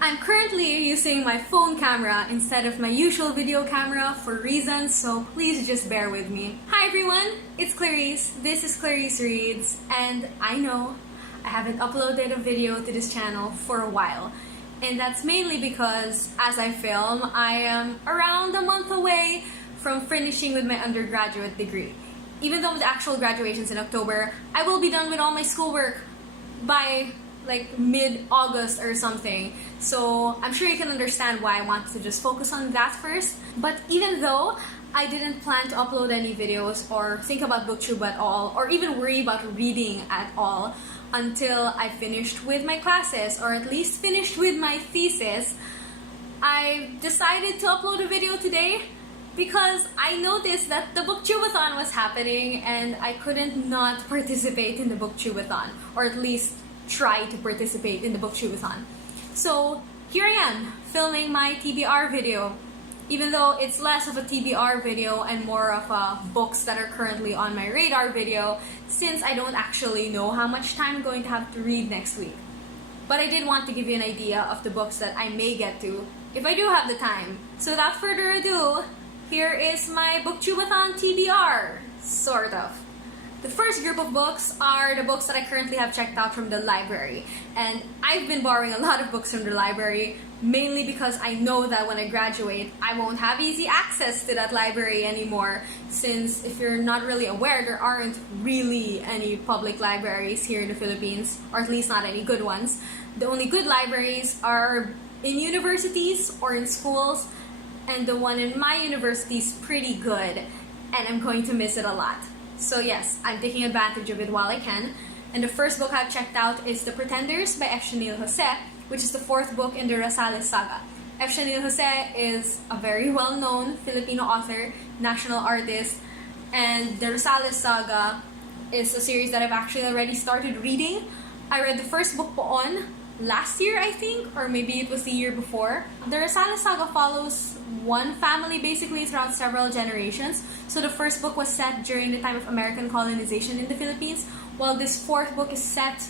I'm currently using my phone camera instead of my usual video camera for reasons, so please just bear with me. Hi everyone, it's Clarice. This is Clarice Reads, and I know I haven't uploaded a video to this channel for a while. And that's mainly because as I film, I am around a month away from finishing with my undergraduate degree. Even though the actual graduation's in October, I will be done with all my schoolwork by like mid-August or something. So I'm sure you can understand why I wanted to just focus on that first. But even though I didn't plan to upload any videos or think about BookTube at all, or even worry about reading at all until I finished with my classes, or at least finished with my thesis, I decided to upload a video today because I noticed that the BookTube-A-Thon was happening and I couldn't not participate in the BookTube-A-Thon, or at least try to participate in the BookTube-A-Thon. So here I am, filming my TBR video, even though it's less of a TBR video and more of a books that are currently on my radar video, since I don't actually know how much time I'm going to have to read next week. But I did want to give you an idea of the books that I may get to if I do have the time. So without further ado, here is my BookTube-A-Thon TBR, sort of. The first group of books are the books that I currently have checked out from the library. And I've been borrowing a lot of books from the library, mainly because I know that when I graduate, I won't have easy access to that library anymore. Since, if you're not really aware, there aren't really any public libraries here in the Philippines, or at least not any good ones. The only good libraries are in universities or in schools, and the one in my university is pretty good, and I'm going to miss it a lot. So yes, I'm taking advantage of it while I can. And the first book I've checked out is The Pretenders by Sionil, which is the fourth book in the Rosales saga. Sionil is a very well-known Filipino author, national artist, and the Rosales saga is a series that I've actually already started reading. I read the first book poon last year, I think, or maybe it was the year before. The Rosales saga follows one family, basically throughout several generations. So the first book was set during the time of American colonization in the Philippines, while this fourth book is set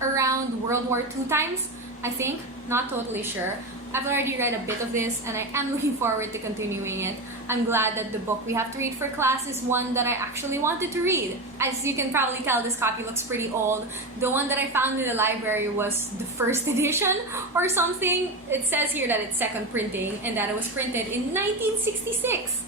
around World War II times, I think. Not totally sure. I've already read a bit of this and I am looking forward to continuing it. I'm glad that the book we have to read for class is one that I actually wanted to read. As you can probably tell, this copy looks pretty old. The one that I found in the library was the first edition or something. It says here that it's second printing and that it was printed in 1966.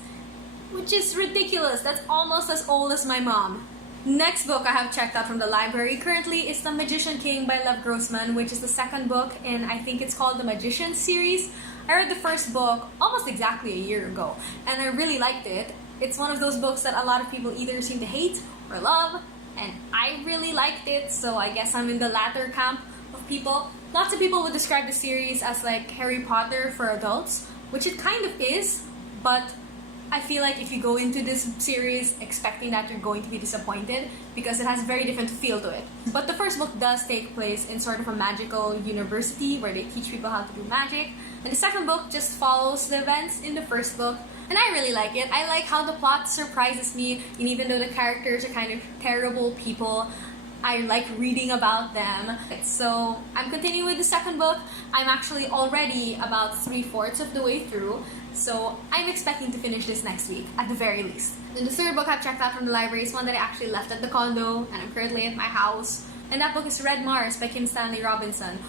Which is ridiculous. That's almost as old as my mom. Next book I have checked out from the library currently is The Magician King by Grossman, which is the second book in, I think it's called the Magician series. I read the first book almost exactly a year ago, and I really liked it. It's one of those books that a lot of people either seem to hate or love, and I really liked it, so I guess I'm in the latter camp of people. Lots of people would describe the series as like Harry Potter for adults, which it kind of is, but I feel like if you go into this series expecting that, you're going to be disappointed because it has a very different feel to it. But the first book does take place in sort of a magical university where they teach people how to do magic. And the second book just follows the events in the first book. And I really like it. I like how the plot surprises me, and even though the characters are kind of terrible people, I like reading about them. So I'm continuing with the second book. I'm actually already about 3/4 of the way through. So I'm expecting to finish this next week, at the very least. And the third book I've checked out from the library is one that I actually left at the condo, and I'm currently at my house. And that book is Red Mars by Stanley,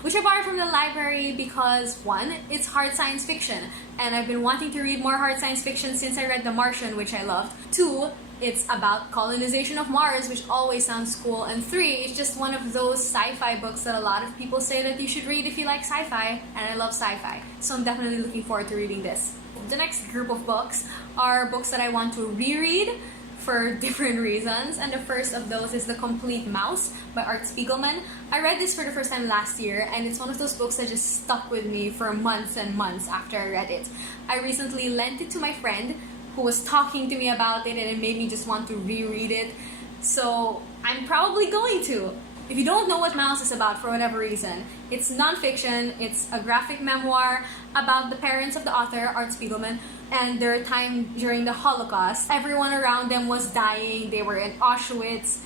which I borrowed from the library because, one, it's hard science fiction, and I've been wanting to read more hard science fiction since I read The Martian, which I loved. Two, it's about colonization of Mars, which always sounds cool. And three, it's just one of those sci-fi books that a lot of people say that you should read if you like sci-fi, and I love sci-fi. So I'm definitely looking forward to reading this. The next group of books are books that I want to reread for different reasons, and the first of those is The Complete Mouse by Spiegelman. I read this for the first time last year, and it's one of those books that just stuck with me for months and months after I read it. I recently lent it to my friend who was talking to me about it, and it made me just want to reread it. So I'm probably going to. If you don't know what Mouse is about for whatever reason, it's non-fiction. It's a graphic memoir about the parents of the author, Spiegelman, and their time during the Holocaust. Everyone around them was dying. They were in Auschwitz.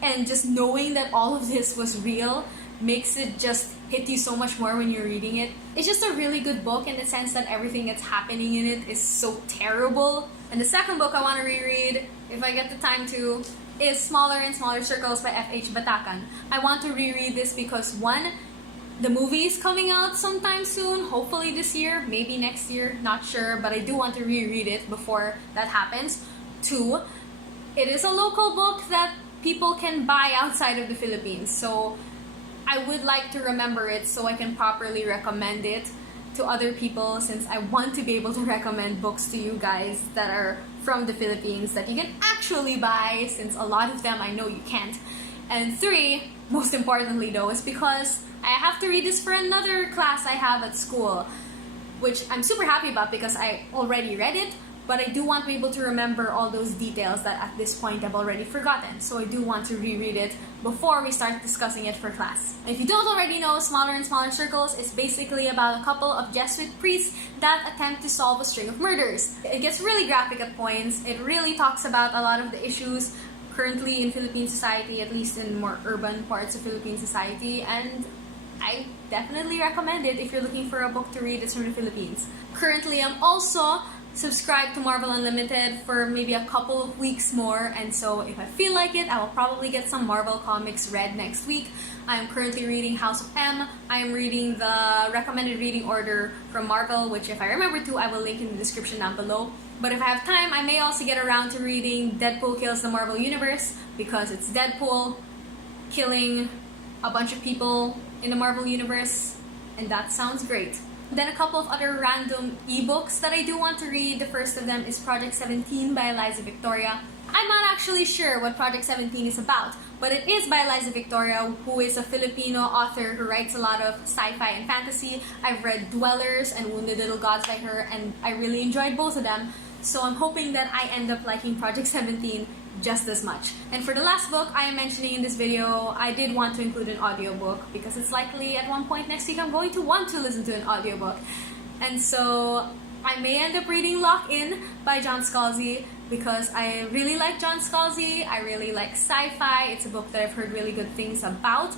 And just knowing that all of this was real makes it just hit you so much more when you're reading it. It's just a really good book in the sense that everything that's happening in it is so terrible. And the second book I want to reread, if I get the time to, is Smaller and Smaller Circles by F.H. Batacan. I want to reread this because one, the movie is coming out sometime soon, hopefully this year, maybe next year, not sure, but I do want to reread it before that happens. Two, it is a local book that people can buy outside of the Philippines, so I would like to remember it so I can properly recommend it to other people, since I want to be able to recommend books to you guys that are from the Philippines that you can actually buy, since a lot of them I know you can't. And three, most importantly though, is because I have to read this for another class I have at school, which I'm super happy about because I already read it, but I do want to be able to remember all those details that at this point I've already forgotten. So I do want to reread it before we start discussing it for class. And if you don't already know, Smaller and Smaller Circles is basically about a couple of Jesuit priests that attempt to solve a string of murders. It gets really graphic at points. It really talks about a lot of the issues currently in Philippine society, at least in more urban parts of Philippine society, and I definitely recommend it if you're looking for a book to read that's from the Philippines. Currently, I'm also subscribed to Marvel Unlimited for maybe a couple of weeks more, and so if I feel like it, I will probably get some Marvel comics read next week. I am currently reading House of M. I am reading the recommended reading order from Marvel, which if I remember to, I will link in the description down below. But if I have time, I may also get around to reading Deadpool Kills the Marvel Universe, because it's Deadpool killing a bunch of people in the Marvel Universe, and that sounds great. Then a couple of other random ebooks that I do want to read. The first of them is Project 17 by Eliza Victoria. I'm not actually sure what Project 17 is about, but it is by Eliza Victoria, who is a Filipino author who writes a lot of sci-fi and fantasy. I've read Dwellers and Wounded Little Gods by her, and I really enjoyed both of them. So I'm hoping that I end up liking Project 17 just as much. And for the last book I am mentioning in this video, I did want to include an audiobook because it's likely at one point next week I'm going to want to listen to an audiobook. And so I may end up reading Lock In by John Scalzi because I really like John Scalzi. I really like sci-fi. It's a book that I've heard really good things about.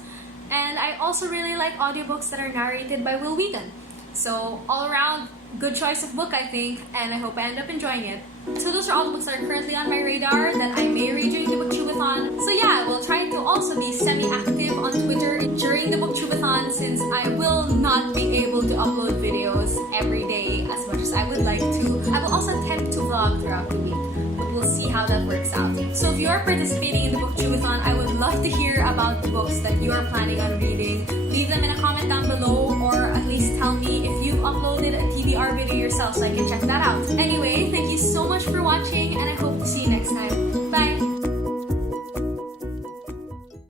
And I also really like audiobooks that are narrated by Will Wheaton. So all around, good choice of book, I think, and I hope I end up enjoying it. So those are all the books that are currently on my radar that I may read during the BookTube-A-Thon. So yeah, I will try to also be semi-active on Twitter during the BookTube-A-Thon, since I will not be able to upload videos every day as much as I would like to. I will also attempt to vlog throughout the week, but we'll see how that works out. So if you are participating in the BookTube-A-Thon, I would love to hear about the books that you are planning on reading. Leave them in a comment down below, or at least tell me if you've uploaded a TBR video yourself so I can check that out. Anyway, thank you so much for watching, and I hope